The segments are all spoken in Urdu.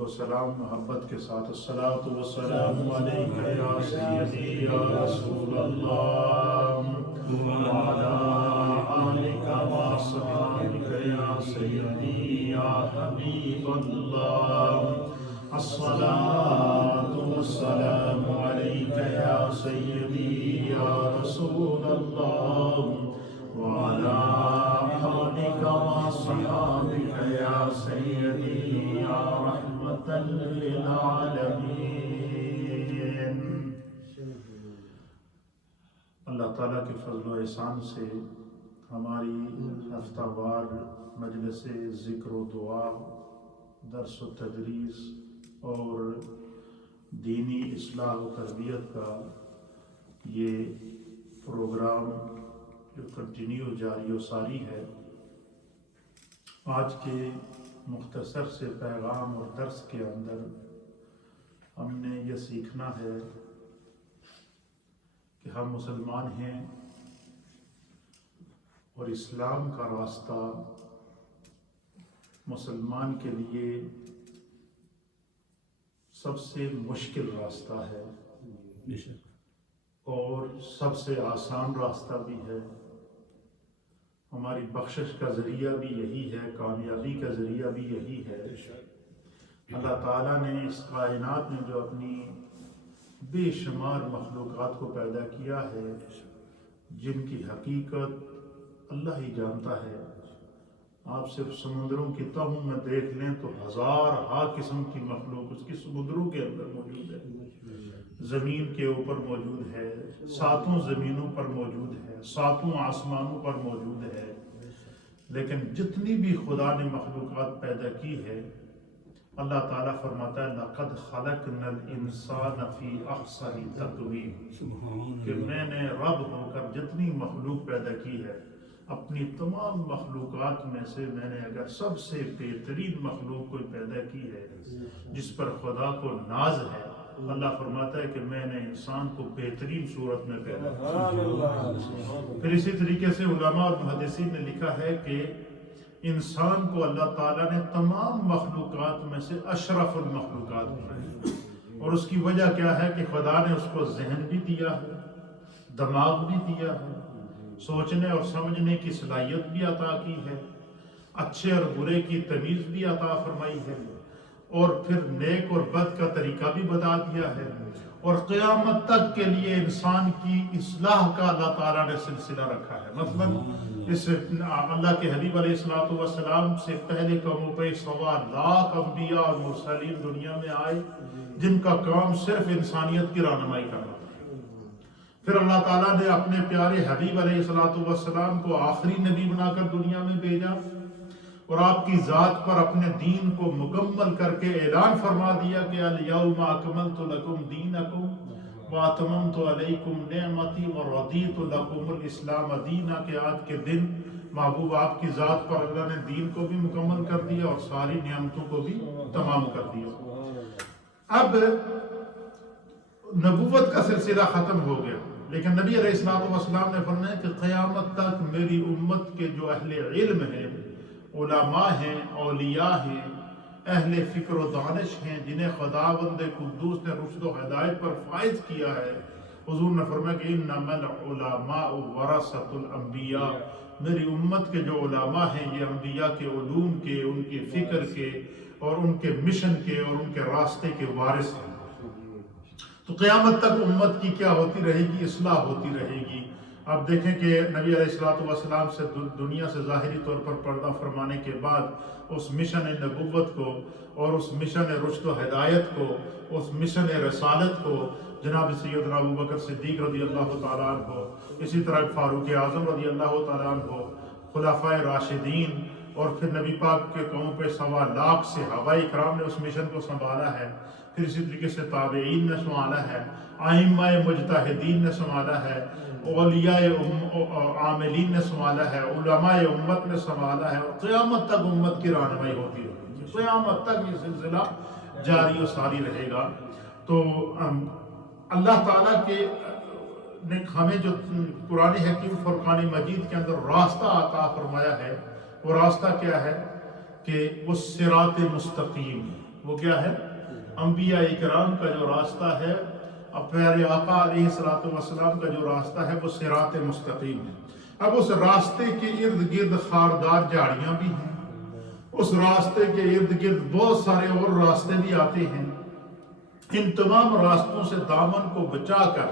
و سلام محبت کے ساتھ الصلاۃ والسلام علیک یا سیدی یا رسول اللہ وعلی آلک و اصحابک یا سیدی یا حبیب اللہ الصلاۃ والسلام علیک یا سیدی یا رسول اللہ وعلی آلک و اصحابک یا سیدی یا رحمۃ للعالمین۔ اللہ تعالیٰ کے فضل و احسان سے ہماری ہفتہ وار مجلس ذکر و دعا، درس و تدریس اور دینی اصلاح و تربیت کا یہ پروگرام جو کنٹینیو جاری و ساری ہے، آج کے مختصر سے پیغام اور درس کے اندر ہم نے یہ سیکھنا ہے کہ ہم مسلمان ہیں اور اسلام کا راستہ مسلمان کے لیے سب سے مشکل راستہ ہے اور سب سے آسان راستہ بھی ہے۔ ہماری بخشش کا ذریعہ بھی یہی ہے، کامیابی کا ذریعہ بھی یہی ہے۔ اللہ تعالیٰ نے اس کائنات میں جو اپنی بے شمار مخلوقات کو پیدا کیا ہے، جن کی حقیقت اللہ ہی جانتا ہے۔ آپ صرف سمندروں کی تہوں میں دیکھ لیں تو ہزارہا قسم کی مخلوق اس کی سمندروں کے اندر موجود ہے، زمین کے اوپر موجود ہے، ساتوں زمینوں پر موجود ہے، ساتوں آسمانوں پر موجود ہے۔ لیکن جتنی بھی خدا نے مخلوقات پیدا کی ہے، اللہ تعالیٰ فرماتا ہے لَقَدْ خَلَقْنَا الْإِنسَانَ فِي أَحْسَنِ تَقْوِيمٍ، کہ میں نے رب ہو کر جتنی مخلوق پیدا کی ہے، اپنی تمام مخلوقات میں سے میں نے اگر سب سے بہترین مخلوق کوئی پیدا کی ہے جس پر خدا کو ناز ہے، اللہ فرماتا ہے کہ میں نے انسان کو بہترین صورت میں پیدا کیا۔ پھر اسی طریقے سے علماء اور محدثین نے لکھا ہے کہ انسان کو اللہ تعالیٰ نے تمام مخلوقات میں سے اشرف المخلوقات بنایا، اور اس کی وجہ کیا ہے کہ خدا نے اس کو ذہن بھی دیا ہے، دماغ بھی دیا ہے، سوچنے اور سمجھنے کی صلاحیت بھی عطا کی ہے، اچھے اور برے کی تمیز بھی عطا فرمائی ہے، اور پھر نیک اور بد کا طریقہ بھی بتا دیا ہے، اور قیامت تک کے لیے انسان کی اصلاح کا اللہ تعالیٰ نے سلسلہ رکھا ہے۔ مثلا اس اللہ کے حبیب علیہ السلام سے پہلے قوموں پہ 1.25 لاکھ انبیاء اور مرسلین دنیا میں آئے جن کا کام صرف انسانیت کی رہنمائی کرنا تھا۔ پھر اللہ تعالیٰ نے اپنے پیارے حبیب علیہ السلام کو آخری نبی بنا کر دنیا میں بھیجا، اور آپ کی ذات پر اپنے دین کو مکمل کر کے اعلان فرما دیا کہ الیوم اکملت لکم دینکم واتممت علیکم نعمتی ورضیت لکم الاسلام دینا، کہ آج کے دن محبوب آپ کی ذات پر اللہ نے دین کو بھی مکمل کر دیا اور ساری نعمتوں کو بھی تمام کر دیا۔ اب نبوت کا سلسلہ ختم ہو گیا، لیکن نبی علیہ السلام نے فرمایا کہ قیامت تک میری امت کے جو اہل علم ہیں، علماء ہیں، اولیاء ہیں، اہل فکر و دانش ہیں، جنہیں خداوند قدوس نے رشد و ہدایت پر فائز کیا ہے، حضور نے فرمایا کہ انما العلماء ورثۃ الانبیاء، میری امت کے جو علماء ہیں یہ انبیاء کے علوم کے، ان کے فکر کے اور ان کے مشن کے اور ان کے راستے کے وارث ہیں۔ تو قیامت تک امت کی کیا ہوتی رہے گی؟ اصلاح ہوتی رہے گی۔ اب دیکھیں کہ نبی علیہ السلام سے دنیا سے ظاہری طور پر پردہ فرمانے کے بعد اس مشن نبوت کو اور اس مشن رشد و ہدایت کو، اس مشن رسالت کو جناب سیدنا ابوبکر صدیق رضی اللہ تعالیٰ عنہ، اسی طرح فاروق اعظم رضی اللہ تعالیٰ عنہ، خلفائے راشدین، اور پھر نبی پاک کے قوم پہ 1.25 لاکھ صحابہ کرام نے اس مشن کو سنبھالا ہے۔ پھر اسی طریقے سے تابعین نے سنبھالا ہے، ائمہ مجتہدین نے سنبھالا ہے، اولیاء عاملین نے سنبھالا ہے، علماء امت نے سنبھالا ہے، اور قیامت تک امت کی رہنمائی ہوتی رہے گی، قیامت تک یہ سلسلہ جاری و ساری رہے گا۔ تو اللہ تعالیٰ کے نے ہمیں جو قرآن حکیم فرقان مجید کے اندر راستہ عطا فرمایا ہے، وہ راستہ کیا ہے کہ وہ صراط مستقیم، وہ کیا ہے؟ انبیاء اکرام کا جو راستہ ہے، اب پیارے آقا علیہ الصلوۃ والسلام کا جو راستہ ہے وہ صراط مستقیم ہے۔ اب اس راستے کے ارد گرد خاردار جھاڑیاں بھی ہیں، اس راستے کے ارد گرد بہت سارے اور راستے بھی آتے ہیں۔ ان تمام راستوں سے دامن کو بچا کر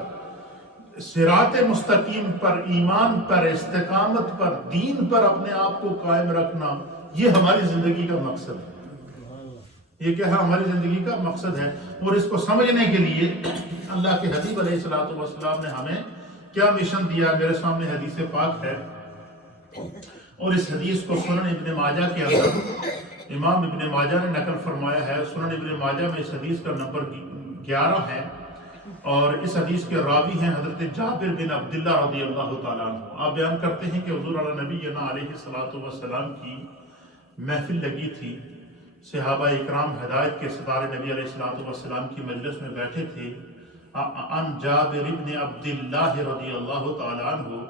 صراط مستقیم پر، ایمان پر، استقامت پر، دین پر اپنے آپ کو قائم رکھنا، یہ ہماری زندگی کا مقصد ہے۔ یہ کیا ہے؟ ہماری زندگی کا مقصد ہے۔ اور اس کو سمجھنے کے لیے اللہ کے حبیب علیہ الصلوۃ والسلام نے ہمیں کیا مشن دیا؟ میرے سامنے حدیث پاک ہے، اور اس حدیث کو سنن ابن ماجہ کے اندر امام ابن ماجہ نے نقل فرمایا ہے۔ سنن ابن ماجہ میں اس حدیث کا نمبر 11 ہے، اور اس حدیث کے راوی ہیں حضرت جابر بن عبداللہ رضی اللہ تعالیٰ عنہ۔ آپ بیان کرتے ہیں کہ حضور علی نبینا علیہ الصلوۃ والسلام کی محفل لگی تھی، صحابہ اکرام ہدایت کے ستارے نبی علیہ الصلوۃ والسلام کی مجلس میں بیٹھے تھے۔ ان جابر بن عبداللہ رضی اللہ تعالیٰ عنہ،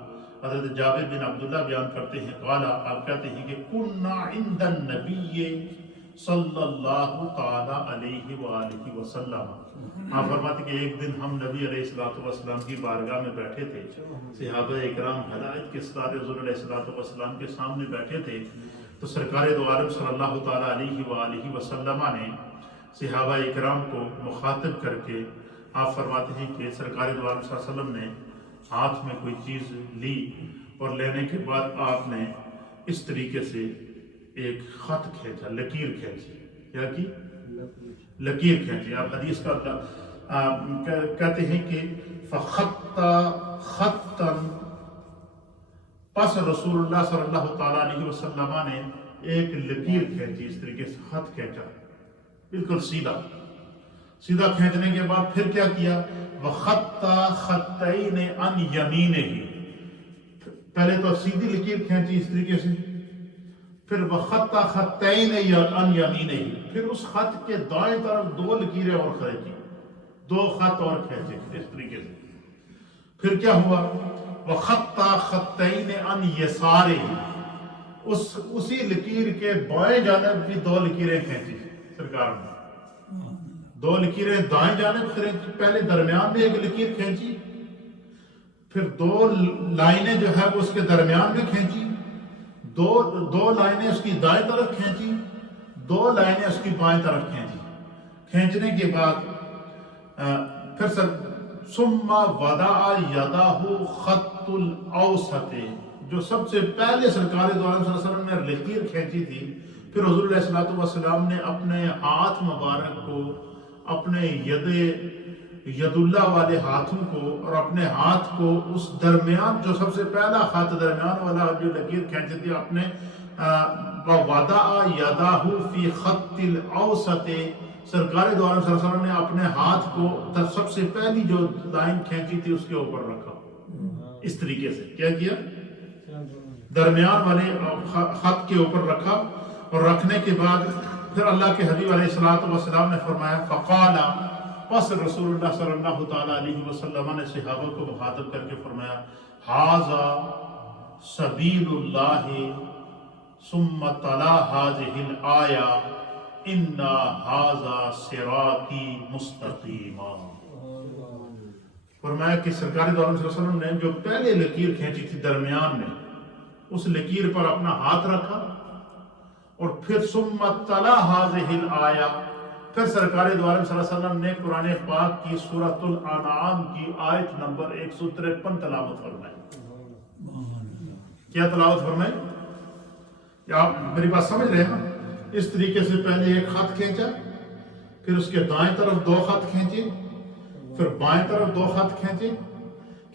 حضرت جابر بن عبداللہ بیان کرتے ہیں، قالا، آپ کہتے ہیں کہ کننا عند النبی صلی اللہ تعالیٰ علیہ وآلہ وسلم۔ آپ فرماتے کہ ایک دن ہم نبی علیہ الصلوۃ والسلام کی بارگاہ میں بیٹھے تھے، صحابہ اکرام ہدایت کے ستارے حضور علیہ الصلوۃ والسلام کے سامنے بیٹھے تھے، تو سرکار دو عالم صلی اللہ تعالیٰ علیہ وآلہ وسلم نے صحابہ اکرام کو مخاطب کر کے آپ فرماتے ہیں کہ سرکار دو عالم صلی اللہ علیہ وسلم نے ہاتھ میں کوئی چیز لی، اور لینے کے بعد آپ نے اس طریقے سے ایک خط کھینچا، لکیر کھینچی۔ کیا کی؟ لکیر کھینچی۔ آپ حدیث کا کہتے ہیں کہ فخط خطا، پس رسول اللہ صلی اللہ تعالیٰ علیہ وسلم نے ایک لکیر کھینچی، اس طریقے سے خط کھینچا، بالکل سیدھا۔ سیدھا کھینچنے کے بعد پھر کیا کیا؟ وَخَطَّ خَطَّيْنِ عَنْ يَمِينِهِ، پہلے تو سیدھی لکیر کھینچی اس طریقے سے، پھر وَخَطَّ خَطَّيْنِ عَنْ يَمِينِهِ، پھر اس خط کے دائیں طرف دو لکیریں اور کھینچی، دو خط اور کھینچے اس طریقے سے۔ پھر کیا ہوا؟ وَخَطَّ خَطَّيْنِ عَنْ يَسَارِهِ، اسی لکیر کے بائیں جانب بھی دو لکیریں کھینچی سرکار نے، دو لکیریں دائیں جانب کھینچی، پہلے درمیان میں ایک لکیر کھینچی، پھر دو لائنیں جو ہے وہ اس کے درمیان میں کھینچی، دو لائنیں اس کی دائیں طرف کھینچی، دو لائنیں اس کی بائیں طرف کھینچی۔ کھینچنے کے بعد پھر ثم وضع یدہ خط الاوسط، جو سب سے پہلے سرکار دو عالم صلی اللہ علیہ وسلم نے لکیر کھینچی تھی، پھر حضور علیہ الصلوۃ والسلام نے اپنے ہاتھ مبارک کو، اپنے ید اللہ والے ہاتھوں کو اور اپنے ہاتھ کو اس درمیان، جو سب سے پہلا خط درمیان والا جو لکیر کھینچی تھی، اپنے وَوَضَعَ يَدَهُ فِي خَطِّ الْأَوْسَطِ، سرکار دو عالم صلی اللہ علیہ وسلم نے اپنے ہاتھ کو سب سے پہلی جو لائن کھینچی تھی اس کے اوپر رکھا، اس طریقے سے کیا کیا؟ درمیان والے خط کے اوپر رکھا، اور رکھنے کے بعد پھر اللہ کے حبیب علیہ الصلوۃ والسلام نے فرمایا، فقال، پس رسول اللہ صلی اللہ تعالیٰ علیہ وسلم نے صحابہ کو مخاطب کر کے فرمایا، ھذا سبیل اللہ، ثم تلا ھذہ الآیہ، ان ھذا صراطی مستقیما۔ فرمایا کہ سرکار دو عالم صلی اللہ علیہ وسلم نے جو پہلے لکیر کھینچی تھی درمیان میں، اس لکیر پر اپنا ہاتھ رکھا، اور پھر ثم تلا ھذہ الآیہ، پھر سرکار دو عالم صلی اللہ علیہ وسلم نے قرآن پاک کی سورۃ الانعام کی آیت نمبر 153 تلاوت فرمائی۔ کیا تلاوت فرمائی؟ کیا آپ میری بات سمجھ رہے ہیں نا؟ اس طریقے سے پہلے ایک خط کھینچا، پھر اس کے دائیں طرف دو خط کھینچے، پھر بائیں طرف دو خط کھینچے۔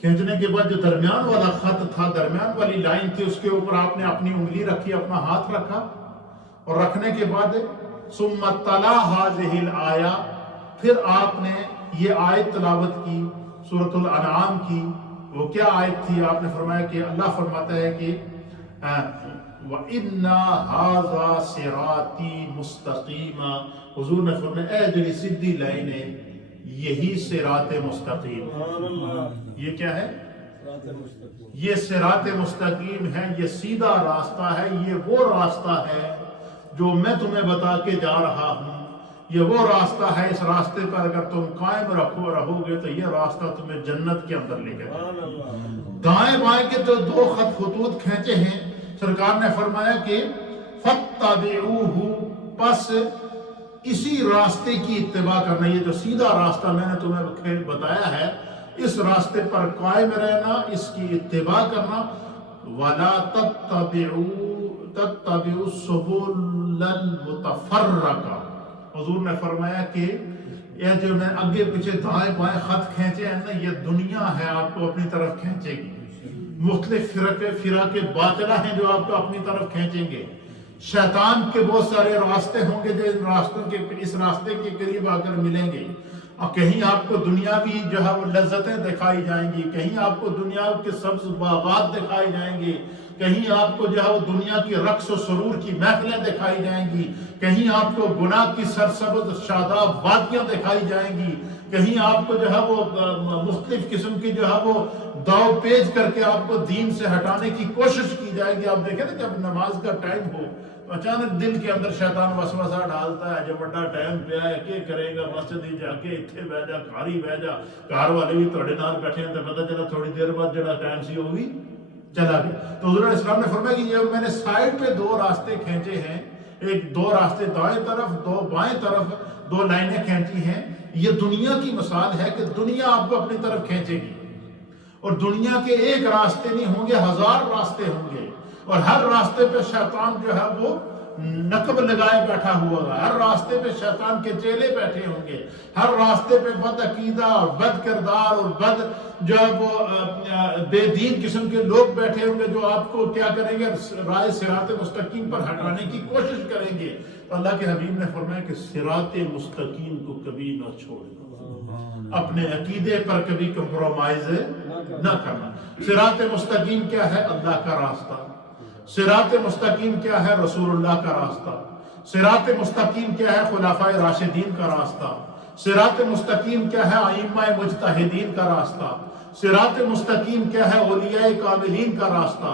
کھینچنے کے بعد جو درمیان والا خط تھا، درمیان والی لائن تھی، اس کے اوپر آپ نے اپنی انگلی رکھی، اپنا ہاتھ رکھا، اور رکھنے کے بعد ثم تلا ھذہ الآیہ، پھر آپ نے یہ آیت تلاوت کی سورۃ الانعام کی۔ وہ کیا آیت تھی؟ آپ نے فرمایا کہ اللہ فرماتا ہے کہ وَإِنَّ هَذَا صِرَاطِي مُسْتَقِيمًا، حضور نے فرمایا اے جڑی سیدھی لائن ہے، یہی صراط مستقیم۔ یہ کیا ہے؟ یہ صراط مستقیم ہے، یہ سیدھا راستہ ہے، یہ وہ راستہ ہے جو میں تمہیں بتا کے جا رہا ہوں، یہ وہ راستہ ہے، اس راستے پر اگر تم قائم رہو گے تو یہ راستہ تمہیں جنت کے اندر لے جائے۔ دائیں بائیں کے جو دو خطوط کھینچے ہیں، سرکار نے فرمایا کہ فَاتَّبِعُوهُ، پس اسی راستے کی اتباع کرنا، یہ جو سیدھا راستہ میں نے تمہیں بتایا ہے، اس راستے پر قائم رہنا، اس کی اتباع کرنا۔ وَلَا تَتَّبِعُوا السُّبُلَ الْمُتَفَرَّقَةَ، حضور نے فرمایا کہ یہ جو میں آگے پیچھے دائیں بائیں خط کھینچے ہیں نا، یہ دنیا ہے آپ کو اپنی طرف کھینچے گی، مختلف فرقے باطلہ ہیں جو آپ کو اپنی طرف کھینچیں گے، شیطان کے بہت سارے راستے ہوں گے جو اس راستے کے قریب آ کر ملیں گے، اور کہیں آپ کو دنیاوی جو ہے وہ لذتیں دکھائی جائیں گی، کہیں آپ کو دنیا کے سبز باغات دکھائی جائیں گے، کہیں آپ کو جو ہے وہ دنیا کی رقص و سرور کی محفلیں دکھائی جائیں گی، کہیں آپ کو گناہ کی سرسبز شاداب وادیاں دکھائی جائیں گی، کہیں آپ کو جو ہے وہ مختلف قسم کی جو ہے وہ داؤ پیچ کر کے آپ کو دین سے ہٹانے کی کوشش کی جائے گی۔ آپ دیکھیں نا جب نماز کا ٹائم ہو اچانک دل کے اندر شیطان وسوسہ ڈالتا ہے، جب بڑا ٹائم پہ آئے کہ کرے گا مسجد ہی جا کے اتھے بہ جا، گھاری بہ جا، گھر والے بھی تھوڑے نال بیٹھے ہیں تو پتہ چلا تھوڑی دیر بعد جڑا ٹائم سی وہ بھی چلا گیا۔ تو حضور علیہ السلام نے فرمایا کہ یہ میں نے سائڈ پہ دو راستے کھینچے ہیں، ایک دو راستے دائیں طرف، دو بائیں طرف، دو لائنیں کھینچی ہیں، یہ دنیا کی مثال ہے کہ دنیا آپ کو اپنی طرف کھینچے گی، اور دنیا کے ایک راستے نہیں ہوں گے، 1000 راستے ہوں گے، اور ہر راستے پہ شیطان جو ہے وہ نقب لگائے بیٹھا ہوا گا، ہر راستے پہ شیطان کے چیلے بیٹھے ہوں گے، ہر راستے پہ بد عقیدہ اور بد کردار اور بد جو ہے وہ بے دین قسم کے لوگ بیٹھے ہوں گے جو آپ کو کیا کریں گے، راہ صراط مستقیم پر ہٹانے کی کوشش کریں گے۔ تو اللہ کے حبیب نے فرمایا کہ صراط مستقیم کو کبھی نہ چھوڑنا، اپنے عقیدے پر کبھی کمپرومائز نہ کرنا۔ صراط مستقیم کیا ہے؟ اللہ کا راستہ۔ صراط مستقیم کیا ہے؟ رسول اللہ کا راستہ۔ صراط مستقیم کیا ہے؟ خلفائے راشدین کا راستہ۔ صراط مستقیم کیا ہے؟ ائمہ مجتہدین کا راستہ۔ صراط مستقیم کیا ہے؟ اولیاء کاملین کا راستہ۔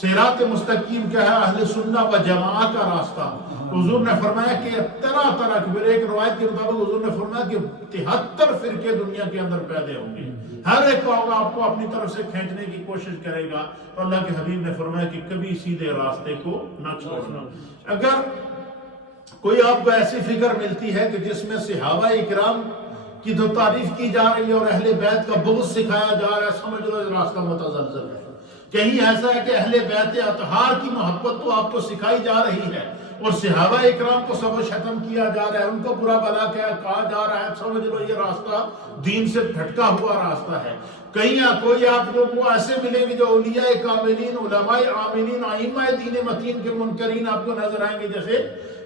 صراط مستقیم کیا ہے؟ اہل سنہ و جماعت کا راستہ۔ حضور نے فرمایا کہ طرح طرح کی، پھر ایک روایت کے مطابق حضور نے فرمایا کہ 73 فرقے دنیا کے اندر پیدا ہوں گے، ہر ایک آپ کو اپنی طرف سے کھینچنے کی کوشش کرے گا۔ تو اللہ کے حبیب نے فرمایا کہ کبھی سیدھے راستے کو نہ چھوڑنا۔ اگر کوئی آپ کو ایسی فکر ملتی ہے کہ جس میں صحابہ اکرام کی تو تعریف کی جا رہی ہے اور اہل بیت کا بغض سکھایا جا رہا ہے، سمجھ لو یہ راستہ متزلزل ہے۔ کہیں ایسا ہے کہ اہل بیت اطہار کی محبت تو آپ کو سکھائی جا رہی ہے اور صحابہ اکرام کو سب و شتم کیا جا رہا ہے، ان کو برا بھلا کہا جا رہا ہے، سمجھ لو یہ راستہ دین سے بھٹکا ہوا راستہ ہے۔ کہیں کوئی آپ لوگ وہ ایسے ملیں گے جو اولیاء کاملین، علماء عاملین، ائمہ دین متین کے منکرین آپ کو نظر آئیں گے، جیسے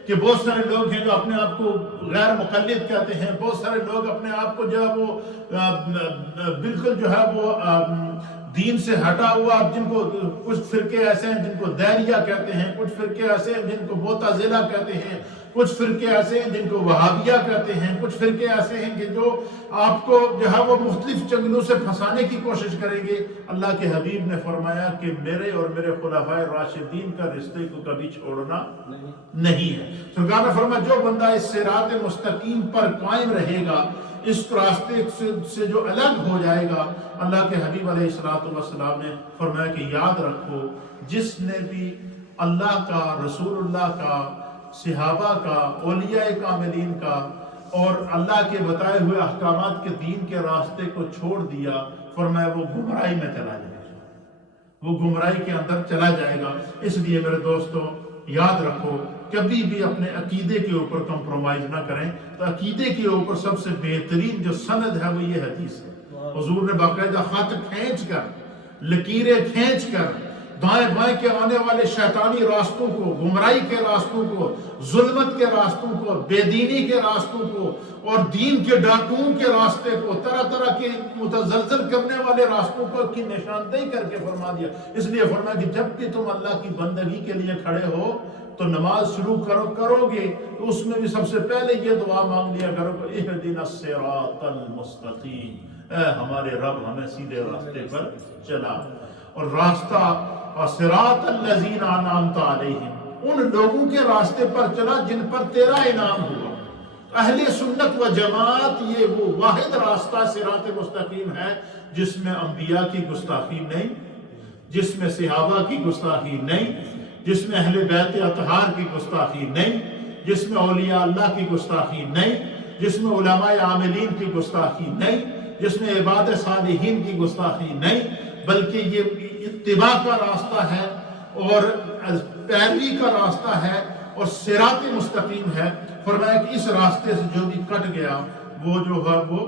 کہ بہت سارے لوگ ہیں جو اپنے آپ کو غیر مقلد کہتے ہیں، بہت سارے لوگ اپنے آپ کو جو ہے وہ بالکل جو ہے وہ دین سے ہٹا ہوا، جن کو کچھ فرقے ایسے ہیں جن کو دیریہ کہتے ہیں، کچھ فرقے ایسے ہیں جن کو معتزلہ کہتے ہیں، کچھ فرقے ایسے ہیں جن کو وہابیہ کہتے ہیں، کچھ فرقے ایسے ہیں کہ جو آپ کو جو ہے وہ مختلف چنگلوں سے پھنسانے کی کوشش کریں گے۔ اللہ کے حبیب نے فرمایا کہ میرے اور میرے خلفائے راشدین کا رشتے کو کبھی چھوڑنا نہیں ہے۔ سرکار نے فرمایا جو بندہ اس صراط مستقیم پر قائم رہے گا، اس راستے سے جو الگ ہو جائے گا، اللہ کے حبیب علیہ السلام نے فرمایا کہ یاد رکھو جس نے بھی اللہ کا، رسول اللہ کا، صحابہ کا، اولیاء کاملین کا اور اللہ کے بتائے ہوئے احکامات کے دین کے راستے کو چھوڑ دیا، فرمایا وہ گمراہی میں چلا جائے گا، وہ گمراہی کے اندر چلا جائے گا۔ اس لیے میرے دوستوں یاد رکھو کبھی بھی اپنے عقیدے کے اوپر کمپرومائز نہ کریں۔ تو عقیدے کے اوپر سب سے بہترین جو سند ہے وہ یہ حدیث ہے۔ حضور نے باقاعدہ خط کھینچ کر، لکیریں کھینچ کر دائیں بائیں کے آنے والے شیطانی راستوں کو، گمراہی کے راستوں کو، ظلمت کے راستوں کو، بے دینی کے راستوں کو اور دین کے ڈاکوؤں کے راستے کو، طرح طرح کے متزلزل کرنے والے راستوں کو کی نشاندہی کر کے فرما دیا۔ اس لیے فرمایا کہ جب بھی تم اللہ کی بندگی کے لیے کھڑے ہو تو نماز شروع کرو گے تو اس میں بھی سب سے پہلے یہ دعا مانگ لیا کرو کہ اہدنا الصراط المستقیم، اے ہمارے رب ہمیں سیدھے راستے پر چلا، اور راستہ صراط الذین انعمت علیہم، ان لوگوں کے راستے پر چلا جن پر تیرا انعام ہوا۔ اہل سنت و جماعت یہ وہ واحد راستہ صراط مستقیم ہے جس میں انبیاء کی گستاخی نہیں، جس میں صحابہ کی گستاخی نہیں، جس میں اہل بیت اطہار کی گستاخی نہیں، جس میں اولیاء اللہ کی گستاخی نہیں، جس میں علماء عاملین کی گستاخی نہیں، جس میں عباد صالحین کی گستاخی نہیں، بلکہ یہ اتباع کا راستہ ہے اور پیروی کا راستہ ہے اور صراط مستقیم ہے۔ فرمایا کہ اس راستے سے جو بھی کٹ گیا وہ جو ہے وہ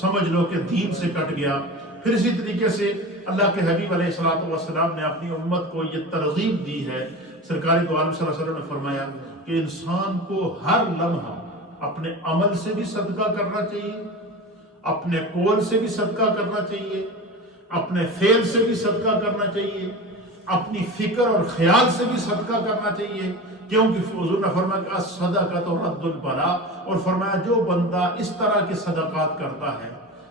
سمجھ لو کہ دین سے کٹ گیا۔ پھر اسی طریقے سے اللہ کے حبیب علیہ السلام نے اپنی امت کو یہ ترغیب دی ہے۔ سرکار دو عالم صلی اللہ علیہ وسلم نے فرمایا کہ انسان کو ہر لمحہ اپنے عمل سے بھی صدقہ کرنا چاہیے، اپنے قول سے بھی صدقہ کرنا چاہیے، اپنے فعل سے بھی صدقہ کرنا چاہیے، اپنی فکر اور خیال سے بھی صدقہ کرنا چاہیے، کیونکہ حضور نے فرمایا کہ الصدقۃ رد البلاء، اور فرمایا جو بندہ اس طرح کے صدقات کرتا ہے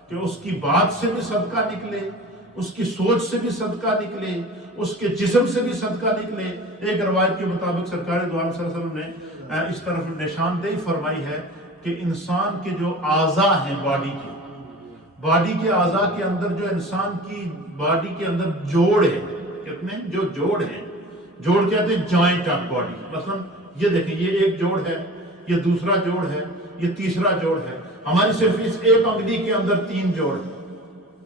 کہ اس کی بات سے بھی صدقہ نکلے، اس کی سوچ سے بھی صدقہ نکلے، اس کے جسم سے بھی صدقہ نکلے۔ ایک روایت کے مطابق سرکار دو عالم صلی اللہ علیہ وسلم نے اس طرف نشاندہی فرمائی ہے کہ انسان کے جو اعضاء ہیں باڈی کے اعضاء کے اندر، جو انسان کی باڈی کے اندر جوڑ ہے، کتنے جو جوڑ ہیں، جوڑ کہتے ہیں جوائنٹ آف باڈی، مثلا یہ دیکھیں یہ ایک جوڑ ہے، یہ دوسرا جوڑ ہے، یہ تیسرا جوڑ ہے، ہماری صرف اس ایک انگلی کے اندر 3 جوڑ ہیں،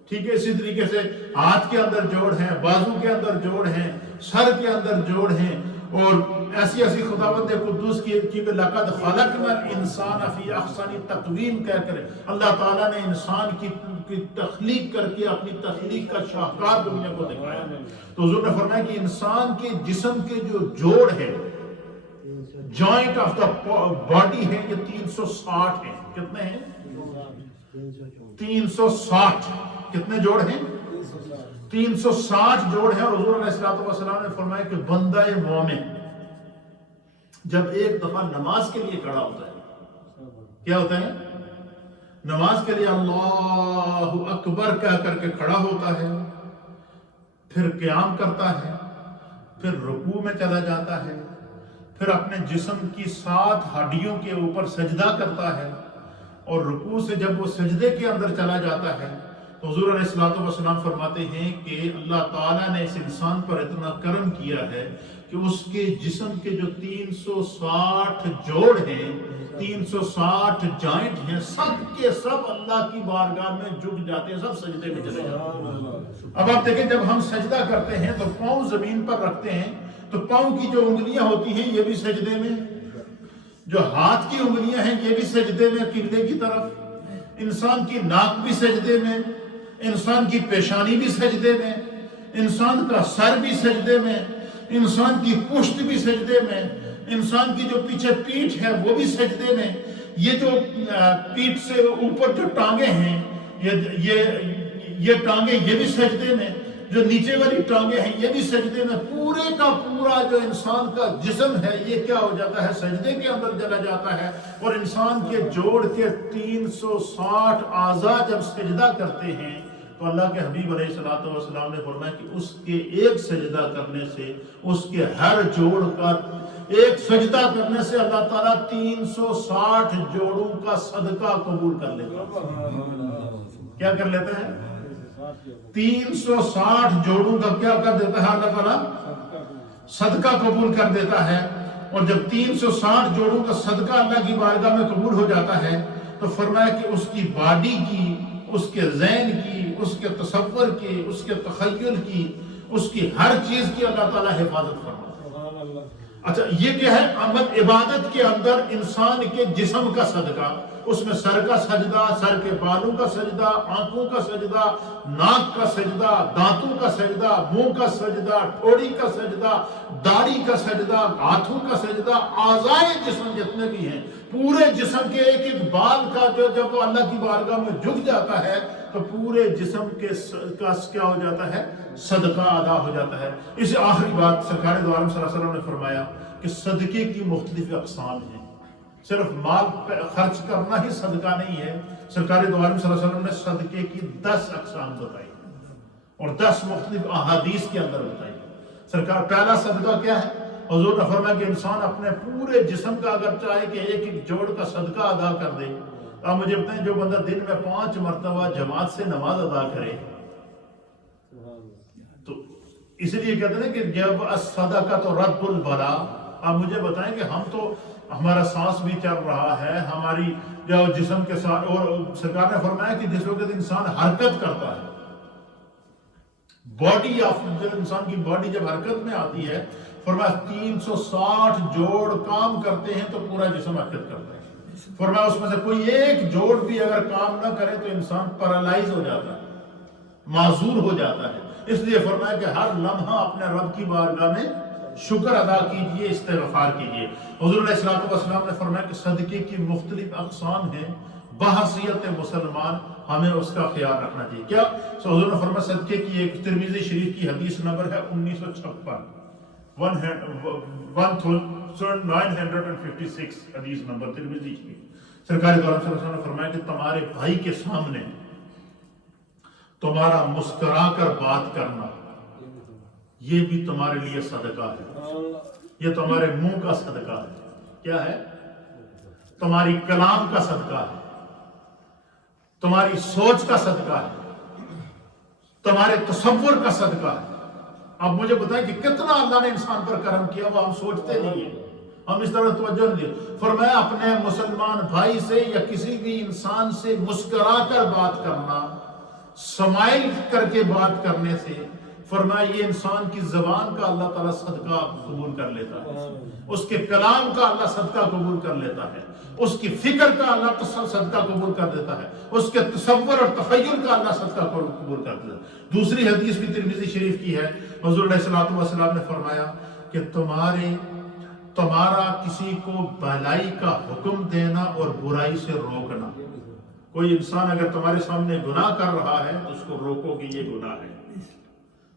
ٹھیک ہے۔ اسی طریقے سے ہاتھ کے اندر جوڑ ہیں، بازو کے اندر جوڑ ہیں، سر کے اندر جوڑ ہیں، اور ایسی خداوند قدوس کی کہ لقد خلقنا الانسان فی احسن تقویم کہہ کر اللہ تعالیٰ نے انسان کی تخلیق کر کے اپنی تخلیق کا شاہکار دنیا کو دکھایا۔ تو حضور نے فرمایا کہ انسان کے جسم کے جو جوڑ ہے، جوائنٹ آف دا باڈی ہے، یہ 360 ہیں۔ کتنے ہیں؟ 360۔ کتنے جوڑ ہیں؟ 360 جوڑ ہیں۔ اور حضور علیہ السلام نے فرمایا کہ بندہ مومن جب ایک دفعہ نماز کے لیے کھڑا ہوتا ہے، کیا ہوتا ہے؟ نماز کے لیے اللہ اکبر کہہ کر کے کھڑا ہوتا ہے، پھر قیام کرتا ہے، پھر رکوع میں چلا جاتا ہے، پھر اپنے جسم کی 7 ہڈیوں کے اوپر سجدہ کرتا ہے، اور رکوع سے جب وہ سجدے کے اندر چلا جاتا ہے تو حضور علیہ السلام فرماتے ہیں کہ اللہ تعالیٰ نے اس انسان پر اتنا کرم کیا ہے کہ اس کے جسم کے جو 360 جوڑ ہیں، 360 جوائنٹ ہیں، سب کے سب اللہ کی بارگاہ میں جھک جاتے ہیں، سب سجدے میں چلے جاتے ہیں۔ اب آپ دیکھیں جب ہم سجدہ کرتے ہیں تو پاؤں زمین پر رکھتے ہیں تو پاؤں کی جو انگلیاں ہوتی ہیں یہ بھی سجدے میں، جو ہاتھ کی انگلیاں ہیں یہ بھی سجدے میں قبلے کی طرف، انسان کی ناک بھی سجدے میں، انسان کی پیشانی بھی سجدے میں، انسان کا سر بھی سجدے میں، انسان کی پشت بھی سجدے میں، انسان کی جو پیچھے پیٹھ ہے وہ بھی سجدے میں، یہ جو پیٹھ سے اوپر جو ٹانگیں ہیں یہ ٹانگیں یہ بھی سجدے میں، جو نیچے والی ٹانگیں ہیں یہ بھی سجدے میں، پورے کا پورا جو انسان کا جسم ہے یہ کیا ہو جاتا ہے؟ سجدے کے اندر چلا جاتا ہے۔ اور انسان کے جوڑ کے 360 اعضاء جب سجدہ کرتے ہیں تو اللہ کے حبیب علیہ السلام نے فرمایا کہ اس کے ایک سجدہ کرنے سے، اس کے ہر جوڑ کا ایک سجدہ کرنے سے اللہ تعالیٰ 360 جوڑوں کا صدقہ قبول کر لیتا ہے۔ کیا کر لیتا ہے؟ 360 جوڑوں کا کیا کر دیتا ہے اللہ تعالیٰ؟ صدقہ قبول کر دیتا ہے۔ اور جب 360 جوڑوں کا صدقہ اللہ کی بارگاہ میں قبول ہو جاتا ہے تو فرمایا کہ اس کی باڈی کی، اس کے ذہن کی، اس کے تصور کی، اس کے تخیل کی، اس کی ہر چیز کی اللہ تعالیٰ حفاظت فرماتا ہے۔ اچھا یہ کیا ہے؟ عمل عبادت کے اندر انسان کے جسم کا صدقہ، اس میں سر کا سجدہ، سر کے بالوں کا سجدہ، آنکھوں کا سجدہ، ناک کا سجدہ، دانتوں کا سجدہ، منہ کا سجدہ، ٹھوڑی کا سجدہ، داڑھی کا سجدہ، ہاتھوں کا سجدہ، اعضاء جسم جتنے بھی ہیں، پورے جسم کے ایک ایک بال کا جو جب وہ اللہ کی بارگاہ میں جھک جاتا ہے تو پورے جسم کے کا کیا ہو جاتا ہے؟ صدقہ ادا ہو جاتا ہے۔ اس آخری بات سرکار دو عالم صلی اللہ علیہ وسلم نے فرمایا کہ صدقے کی مختلف اقسام ہیں، صرف مال خرچ کرنا ہی صدقہ نہیں ہے۔ سرکار دو عالم صلی اللہ علیہ وسلم نے صدقے کی 10 اقسام بتائی اور 10 مختلف احادیث کے اندر بتائی۔ سرکار پہلا صدقہ کیا ہے؟ حضور نے فرمایا کہ انسان اپنے پورے جسم کا اگر چاہے کہ ایک ایک جوڑ کا صدقہ ادا کر دے. آپ مجھے بتائیں جو بندہ دن میں 5 مرتبہ جماعت سے نماز ادا کرے تو اس لیے کہتے ہیں کہ جب الصدقہ تو رد البلا. آپ مجھے بتائیں کہ ہم تو ہمارا سانس بھی چل رہا ہے, ہماری جو جسم کے ساتھ, اور سرکار نے فرمایا کہ جس وقت انسان حرکت کرتا ہے, باڈی جو انسان کی باڈی جب حرکت میں آتی ہے, فرمایا 360 جوڑ کام کرتے ہیں تو پورا جسم حرکت کرتا ہے. فرمایا اس میں سے کوئی ایک جوڑ بھی اگر کام نہ کرے تو انسان پیرالائز ہو جاتا ہے, معذور ہو جاتا ہے. اس لیے فرمایا کہ ہر لمحہ اپنے رب کی بارگاہ میں شکر ادا کیجئے, استغفار کیجئے. حضور علیہ الصلوۃ والسلام نے فرمایا کہ صدقے کی مختلف اقسام ہیں, بحیثیت مسلمان ہمیں اس کا خیال رکھنا چاہیے. کیا حضور نے فرمایا صدقے کی ایک ترمذی شریف کی حدیث نمبر ہے 1956, 1956 حدیث نمبر ترمذی شریف. سرکار دو عالم صلی اللہ علیہ وسلم نے فرمایا کہ تمہارے بھائی کے سامنے تمہارا مسکرا کر بات کرنا یہ بھی تمہارے لیے صدقہ ہے. یہ تمہارے منہ کا صدقہ ہے. کیا ہے؟ تمہاری کلام کا صدقہ ہے, تمہاری سوچ کا صدقہ ہے, تمہارے تصور کا صدقہ ہے. اب مجھے بتائیں کہ کتنا اللہ نے انسان پر کرم کیا, وہ ہم سوچتے نہیں ہیں, ہم اس طرح توجہ نہیں دیں. فرمایا اپنے مسلمان بھائی سے یا کسی بھی انسان سے مسکرا کر بات کرنا, سمائل کر کے بات کرنے سے, فرمایا یہ انسان کی زبان کا اللہ تعالیٰ صدقہ قبول کر لیتا ہے, اس کے کلام کا اللہ صدقہ قبول کر لیتا ہے, اس کی فکر کا اللہ صدقہ قبول کر دیتا ہے, اس کے تصور اور تخیل کا اللہ صدقہ قبول کر دیتا ہے. دوسری حدیث بھی ترمذی شریف کی ہے. حضور علیہ الصلوۃ والسلام نے فرمایا کہ تمہارا کسی کو بھلائی کا حکم دینا اور برائی سے روکنا. کوئی انسان اگر تمہارے سامنے گناہ کر رہا ہے تو اس کو روکو کہ یہ گناہ ہے,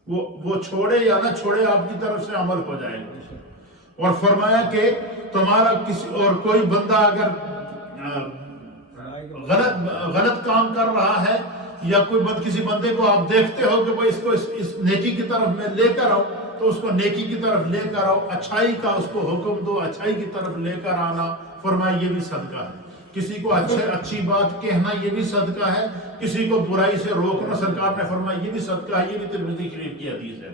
وہ چھوڑے یا نہ چھوڑے آپ کی طرف سے عمل ہو جائے گا. اور فرمایا کہ تمہارا کسی اور کوئی بندہ اگر غلط کام کر رہا ہے یا کسی بندے کو آپ دیکھتے ہو کہ وہ اس کو اس نیکی کی طرف میں لے کر آؤ تو اس کو نیکی کی طرف لے کر آؤ, اچھائی کا اس کو حکم دو, اچھائی کی طرف لے کر آنا. فرمایا یہ بھی صدقہ ہے. کسی کو اچھی بات کہنا یہ بھی صدقہ ہے, کسی کو برائی سے روکنا سرکار نے فرمایا یہ بھی صدقہ ہے. یہ بھی ترمذی شریف کی حدیث ہے,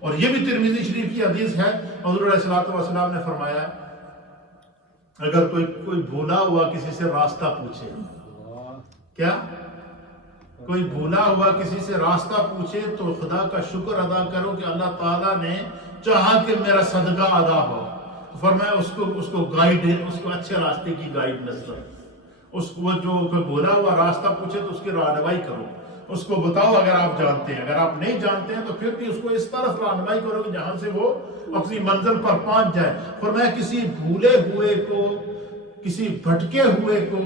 اور یہ بھی ترمذی شریف کی حدیث ہے. حضور علیہ الصلوۃ والسلام نے فرمایا اگر کوئی بھولا ہوا کسی سے راستہ پوچھے, کیا کوئی بھولا ہوا کسی سے راستہ پوچھے تو خدا کا شکر ادا کرو کہ اللہ تعالیٰ نے چاہا کہ میرا صدقہ ادا ہو. فرمایا اس کو گائیڈ, اس کو اچھے راستے کی گائیڈنس کرو. اس کو جو بھولا ہوا راستہ پوچھے تو اس کی رہنمائی کرو, اس کو بتاؤ اگر آپ جانتے ہیں. اگر آپ نہیں جانتے ہیں تو پھر بھی اس کو اس طرف رہنمائی کرو کہ جہاں سے وہ اپنی منزل پر پہنچ جائے. فرمایا کسی بھولے ہوئے کو, کسی بھٹکے ہوئے کو,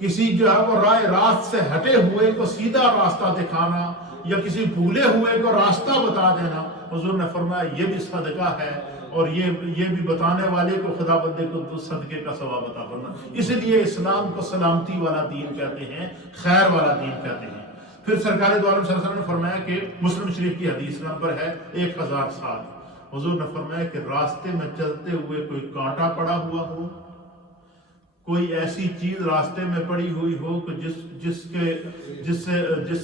کسی جو ہے وہ راست سے ہٹے ہوئے کو سیدھا راستہ دکھانا یا کسی بھولے ہوئے کو راستہ بتا دینا, حضور نے فرمایا یہ بھی صدقہ ہے. اور یہ بھی بتانے والے کو خدا بندے کو صدقے کا ثواب عطا فرمانا. اس لیے اسلام کو سلامتی والا دین کہتے ہیں, خیر والا دین کہتے ہیں. پھر سرکار دو عالم صلی اللہ علیہ وسلم نے فرمایا کہ مسلم شریف کی حدیث نمبر ہے 1007, حضور نے فرمایا کہ راستے میں چلتے ہوئے کوئی کانٹا پڑا ہوا ہو, کوئی ایسی چیز راستے میں پڑی ہوئی ہو کہ جس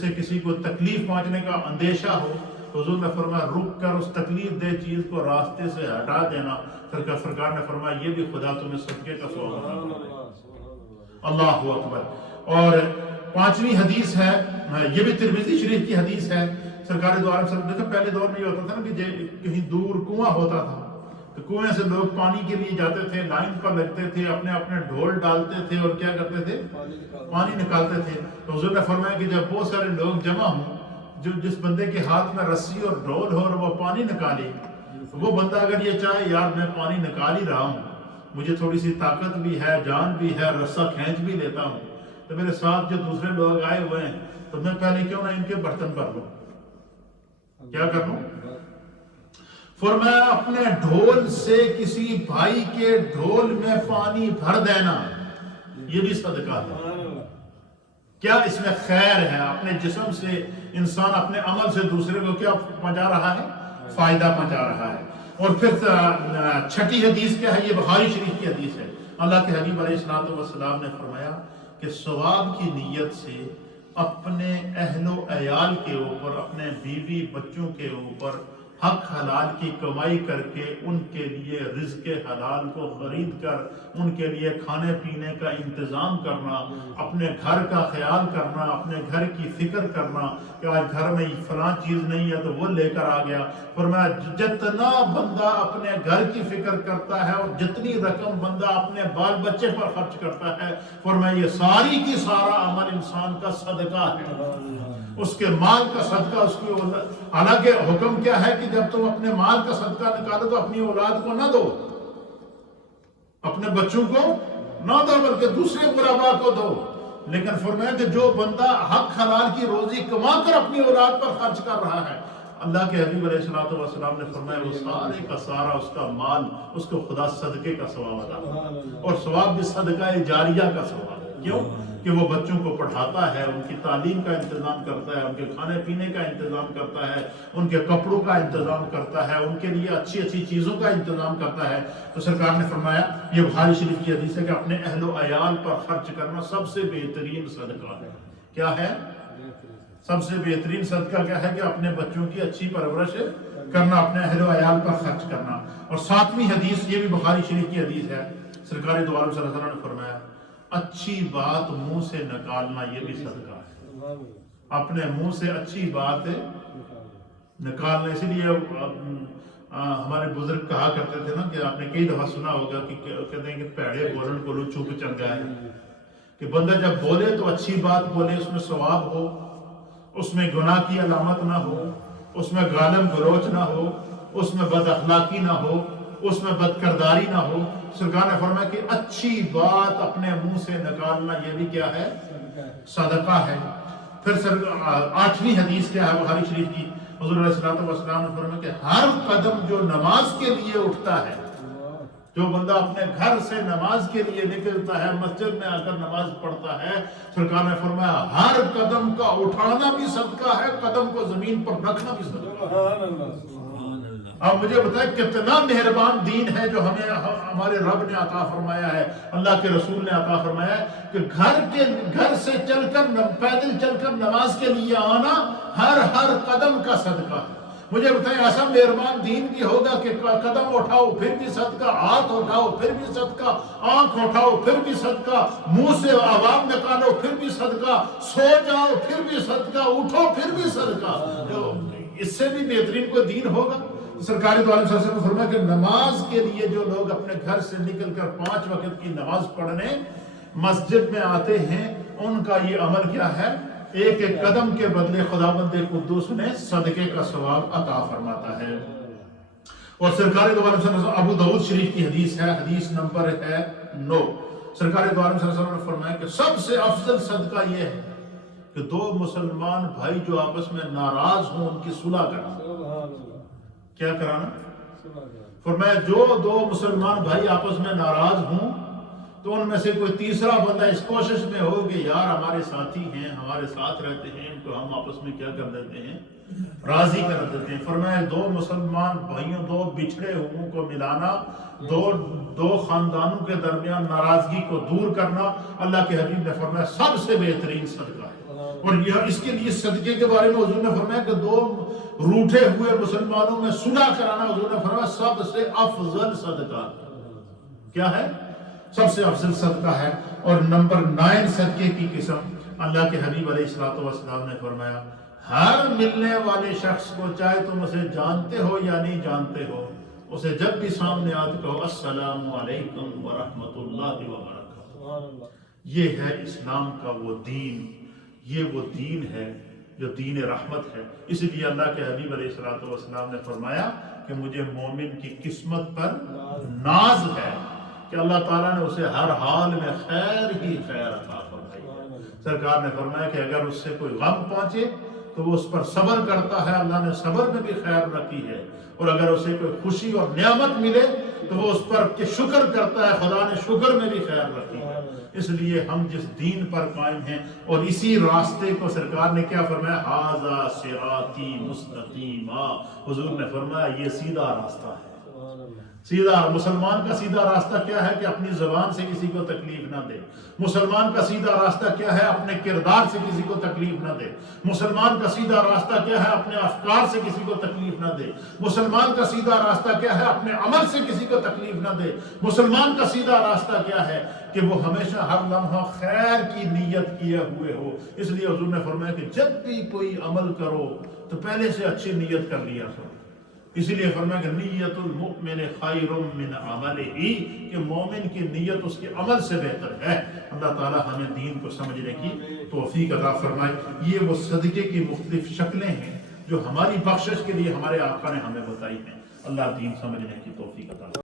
سے کسی کو تکلیف پہنچنے کا اندیشہ ہو, حضور نے فرمایا رک کر اس تکلیف دہ چیز کو راستے سے ہٹا دینا. سرکار نے فرمایا یہ بھی خدا تمہیں صدقے کا ثواب عطا فرمائے. اللہ اکبر. اور 5ویں حدیث ہے, یہ بھی ترمذی شریف کی حدیث ہے. سرکار دو عالم صلی اللہ علیہ وسلم, پہلے دور میں یہ ہوتا تھا نا کہ کہیں دور کنواں ہوتا تھا تو کنویں سے لوگ پانی کے لیے جاتے تھے, لائن پر لگتے تھے, اپنے ڈھول ڈالتے تھے اور کیا کرتے تھے, پانی نکالتے تھے. تو حضور نے فرمایا کہ جب بہت سارے لوگ جمع ہوں, جس بندے کے ہاتھ میں رسی اور ڈھول ہو اور وہ پانی نکالے, وہ بندہ اگر یہ چاہے یار میں پانی نکال ہی رہا ہوں, مجھے تھوڑی سی طاقت بھی ہے, جان بھی ہے, رسا کھینچ بھی لیتا ہوں, تو میرے ساتھ جو دوسرے لوگ آئے ہوئے ہیں تو میں پہلے کیوں نہ ان کے برتن پر لوں, کیا کر لوں. فرمایا اپنے ڈھول سے کسی بھائی کے ڈھول میں پانی بھر دینا یہ بھی صدقہ ہے. کیا اس میں خیر ہے؟ اپنے جسم سے انسان اپنے عمل سے دوسرے کو کیا پہنچا رہا ہے؟ فائدہ پہنچا رہا ہے. اور پھر چھٹی حدیث کیا ہے؟ یہ بخاری شریف کی حدیث ہے۔ اللہ کے حبیب علیہ الصلوۃ والسلام نے فرمایا کہ ثواب کی نیت سے اپنے اہل و عیال کے اوپر، اپنے بیوی بچوں کے اوپر حق حلال کی کمائی کر کے ان کے لیے رزق حلال کو خرید کر ان کے لیے کھانے پینے کا انتظام کرنا، اپنے گھر کا خیال کرنا، اپنے گھر کی فکر کرنا کہ آج گھر میں فلاں چیز نہیں ہے تو وہ لے کر آ گیا۔ فرمایا جتنا بندہ اپنے گھر کی فکر کرتا ہے اور جتنی رقم بندہ اپنے بال بچے پر خرچ کرتا ہے، فرمایا یہ ساری کی سارا عمل انسان کا صدقہ ہے، اس کے مال کا صدقہ اس کی اولاد۔ حالانکہ حکم کیا ہے کہ جب تم اپنے مال کا صدقہ نکالو تو اپنی اولاد کو نہ دو، اپنے بچوں کو نہ دو، بلکہ دوسرے غرباء کو دو۔ لیکن فرمایا کہ جو بندہ حق حلال کی روزی کما کر اپنی اولاد پر خرچ کر رہا ہے، اللہ کے حبیب علیہ الصلوۃ والسلام نے فرمایا وہ سارے کا سارا اس کا مال اس کو خدا صدقے کا ثواب عطا کرتا ہے، اور ثواب بھی صدقہ جاریہ کا ثواب ہے۔ کیوں؟ کہ وہ بچوں کو پڑھاتا ہے، ان کی تعلیم کا انتظام کرتا ہے، ان کے کھانے پینے کا انتظام کرتا ہے، ان کے کپڑوں کا انتظام کرتا ہے، ان کے لیے اچھی اچھی چیزوں کا انتظام کرتا ہے۔ تو سرکار نے فرمایا، یہ بخاری شریف کی حدیث ہے کہ اپنے اہل و عیال پر خرچ کرنا سب سے بہترین صدقہ ہے۔ کیا ہے؟ سب سے بہترین صدقہ کیا ہے؟ کہ اپنے بچوں کی اچھی پرورش کرنا، اپنے اہل و عیال پر خرچ کرنا۔ اور ساتویں حدیث، یہ بھی بخاری شریف کی حدیث ہے، سرکار دو عالم صلی اللہ علیہ وسلم نے فرمایا اچھی بات منہ سے نکالنا یہ بھی صدقہ ہے۔ اپنے منہ سے اچھی بات نکالنا، اسی لیے ہمارے بزرگ کہا کرتے تھے نا کہ آپ نے کئی دفعہ سنا ہوگا کہ کہتے ہیں کہ پیڑے بولن کو لو چپ چنگا ہے، کہ بندہ جب بولے تو اچھی بات بولے، اس میں ثواب ہو، اس میں گناہ کی علامت نہ ہو، اس میں گالم گلوچ نہ ہو، اس میں بد اخلاقی نہ ہو، اس میں بد کرداری نہ ہو۔ سرکار نے فرمایا کہ اچھی بات اپنے منہ سے نکالنا یہ بھی کیا ہے؟ صدقہ ہے۔ پھر آٹھویں حدیث کیا ہے بخاری شریف کی؟ حضور علیہ الصلوۃ والسلام نے فرمایا کہ ہر قدم جو نماز کے لیے اٹھتا ہے، جو بندہ اپنے گھر سے نماز کے لیے نکلتا ہے، مسجد میں آ کر نماز پڑھتا ہے، سرکار نے فرمایا ہر قدم کا اٹھانا بھی صدقہ ہے، قدم کو زمین پر رکھنا بھی صدقہ ہے۔ اب مجھے بتائیں کتنا مہربان دین ہے جو ہمیں ہمارے رب نے عطا فرمایا ہے، اللہ کے رسول نے عطا فرمایا ہے کہ گھر سے چل کر پیدل چل کر نماز کے لیے آنا ہر قدم کا صدقہ ہے۔ مجھے بتائیں ایسا مہربان دین بھی ہوگا کہ قدم اٹھاؤ پھر بھی صدقہ، ہاتھ اٹھاؤ پھر بھی صدقہ، آنکھ اٹھاؤ پھر بھی صدقہ، منہ سے آواز نکالو پھر بھی صدقہ، سو جاؤ پھر بھی صدقہ، اٹھو پھر بھی صدقہ۔ اس سے بھی بہترین کوئی دین ہوگا؟ سرکار دو عالم صلی اللہ علیہ وسلم نے فرمایا کہ نماز کے لیے جو لوگ اپنے گھر سے نکل کر 5 وقت کی نماز پڑھنے مسجد میں آتے ہیں، ان کا یہ عمل کیا ہے؟ ایک ایک قدم کے بدلے خداوند قدوس نے صدقے کا ثواب عطا فرماتا ہے۔ اور سرکار دو عالم صلی اللہ علیہ وسلم، ابو داؤد شریف کی حدیث ہے، حدیث نمبر ہے 9، سرکار دو عالم صلی اللہ علیہ وسلم نے فرمایا کہ سب سے افضل صدقہ یہ ہے کہ 2 مسلمان بھائی جو آپس میں ناراض ہوں ان کی صلح کرنا۔ کیا کرانا؟ فرمایا جو 2 مسلمان بھائی آپس میں ناراض ہوں تو ان میں سے کوئی تیسرا بندہ اس کوشش میں ہو کہ یار ہمارے ساتھی ہیں، ہمارے ساتھ رہتے ہیں، ان کو ہم آپس میں کیا کر دیتے ہیں؟ راضی کر دیتے ہیں۔ فرمایا 2 مسلمان بھائیوں، 2 بچھڑے ہوں کو ملانا، دو خاندانوں کے درمیان ناراضگی کو دور کرنا، اللہ کے حبیب نے فرمایا سب سے بہترین صدقہ ہے۔ اور یہ اس کے لیے صدقے کے بارے میں حضور نے فرمایا کہ 2 روٹھے ہوئے مسلمانوں میں صلح کرانا، حضور نے فرمایا سب سے افضل صدقہ کیا ہے؟ سب سے افضل صدقہ ہے۔ اور نمبر 9 صدقے کی قسم، اللہ کے حبیب علیہ الصلوۃ والسلام نے فرمایا ہر ملنے والے شخص کو، چاہے تم اسے جانتے ہو یا نہیں جانتے ہو، اسے جب بھی سامنے آتے کہو السلام علیکم ورحمۃ اللہ وبرکاتہ۔ یہ ہے اسلام کا وہ دین، یہ وہ دین ہے جو دین رحمت ہے۔ اس لیے اللہ کے حبیب علیہ الصلوۃ والسلام نے فرمایا کہ مجھے مومن کی قسمت پر ناز ہے کہ اللہ تعالیٰ نے اسے ہر حال میں خیر ہی خیر عطا فرمائی ہے۔ سرکار نے فرمایا کہ اگر اس سے کوئی غم پہنچے تو وہ اس پر صبر کرتا ہے، اللہ نے صبر میں بھی خیر رکھی ہے، اور اگر اسے کوئی خوشی اور نعمت ملے تو وہ اس پر شکر کرتا ہے، خدا نے شکر میں بھی خیر رکھی ہے۔ اس لیے ہم جس دین پر قائم ہیں اور اسی راستے کو سرکار نے کیا فرمایا؟ ھذا صراطی مستقیما، حضور نے فرمایا یہ سیدھا راستہ ہے، سیدھا مسلمان کا سیدھا راستہ کیا ہے کہ اپنی زبان سے کسی کو تکلیف نہ دے. مسلمان کا سیدھا راستہ کیا ہے؟ اپنے کردار سے کسی کو تکلیف نہ دے. مسلمان کا سیدھا راستہ کیا ہے؟ اپنے افکار سے کسی کو تکلیف نہ دے. مسلمان کا سیدھا راستہ کیا ہے؟ اپنے عمل سے کسی کو تکلیف نہ دے. مسلمان کا سیدھا راستہ کیا ہے؟ کہ وہ ہمیشہ ہر لمحہ خیر کی نیت کیے ہوئے ہو. اس لیے حضور نے فرمایا کہ جب بھی کوئی عمل کرو تو پہلے سے اچھی نیت کر لیا کرو. اسی لیے فرمایا کہ نیت المؤمن خیر من عملہ، کہ مومن کی نیت اس کے عمل سے بہتر ہے. اللہ تعالی ہمیں دین کو سمجھنے کی توفیق عطا فرمائے. یہ وہ صدقے کی مختلف شکلیں ہیں جو ہماری بخشش کے لیے ہمارے آقا نے ہمیں بتائی ہیں. اللہ دین سمجھنے کی توفیق عطا فرمائے.